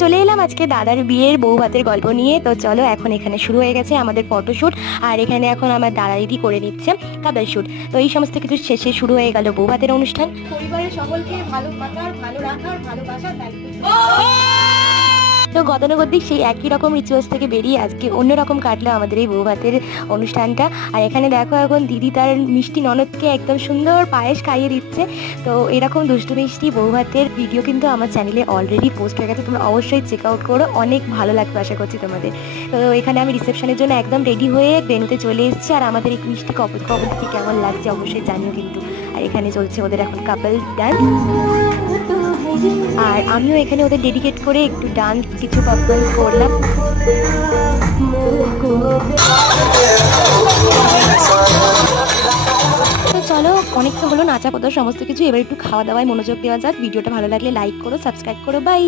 চলে এলাম আজকে দাদার বিয়ের বউ ভাতের গল্প নিয়ে। তো চলো এখন এখানে শুরু হয়ে গেছে আমাদের ফটোশ্যুট। আর এখানে এখন আমার দাদা দিদি করে নিচ্ছে কাপল শ্যুট তো এই সমস্ত কিছু শেষে শুরু হয়ে গেল বউ ভাতের অনুষ্ঠান। পরিবারের সকলকে ভালো থাকার ভালো রাখার ভালোবাসার দায়িত্ব। গতানুগতিক, সেই একই রকম রিচুয়ালস থেকে বেরিয়ে আজকে অন্যরকম কাটলো আমাদের এই বউ ভাতের অনুষ্ঠানটা। আর এখানে দেখো এখন দিদি তার মিষ্টি ননদকে একদম সুন্দর পায়েস খাইয়ে দিচ্ছে। তো এরকম দুষ্টু মিষ্টি বউ ভাতের ভিডিও কিন্তু আমার চ্যানেলে অলরেডি পোস্ট হয়ে গেছে। তোমরা অবশ্যই চেক আউট করো, অনেক ভালো লাগবে আশা করছি তোমাদের। তো এখানে আমি রিসেপশনের জন্য একদম রেডি হয়ে বেনুতে চলে এসেছি। আর আমাদের এই মিষ্টি কপল কপল থেকে কেমন লাগছে অবশ্যই জানিও কিন্তু। আর এখানে চলছে ওদের এখন কাপল ডান্স আর আমিও এখানে ওদের ডেডিকেট করে একটু ডান্স কিছু পারফর্ম করলাম। তো চলো অনেক হলো নাচা কথা সমস্ত কিছু। এবার একটু খাওয়া দাওয়ায় মনোযোগ দেওয়া যাক। ভিডিওটা ভালো লাগলে লাইক করো সাবস্ক্রাইব করো। বাই